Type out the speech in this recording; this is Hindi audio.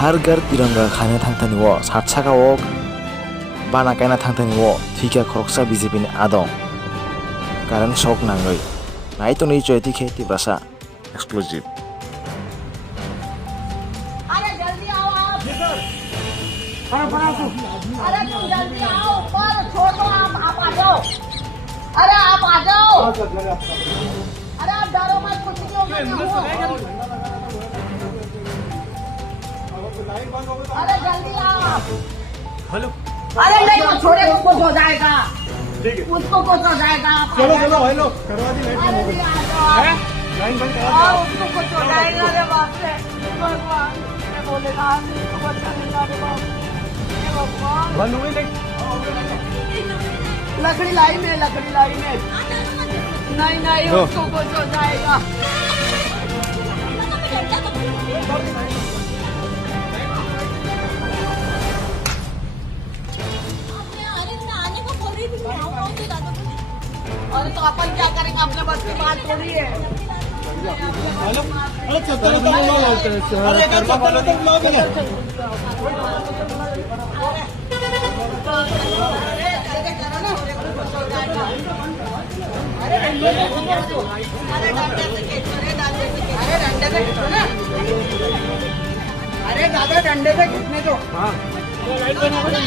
Har gar tiranga khana thangtani wo satsaka wo bana kaina thangtani wo thika khoroksa BJP ni adong karan sok nangoi nai to ni choi tikhe tibrasa explosive अरे जल्दी आओ आप। जी सर। अरे तुम जल्दी आओ ऊपर छोड़ो आप आ जाओ। अरे आप आ जाओ। अरे आप डरो मत कुछ नहीं होगा। अरे जल्दी आओ आप। हेलो अरे नहीं वो छोड़े उसको हो जाएगा। ठीक है उसको कुछ हो जाएगा। आप आ चलो जाओ। चलो हेलो करवा दी लाइन अरे बंद हो गई नहीं आ जाओ। हैं? लाइन बंद करा हाँ, दी उसको कुछ हो जाएगा रे बाप रे भगवान मैं बोलेगा उसको बचा लेगा रे बाप हे भगवान बंद हो गई लाइन लकड़ी लाई में नहीं नहीं लो। उसको कुछ हो जाएगा अरे तो अपन क्या करेंगे अपने बस की बात थोड़ी है हेलो अरे चलते रहते हैं लोग अरे एक चलते रहते हैं लोग हैं अरे दादा डंडे से खींचने दो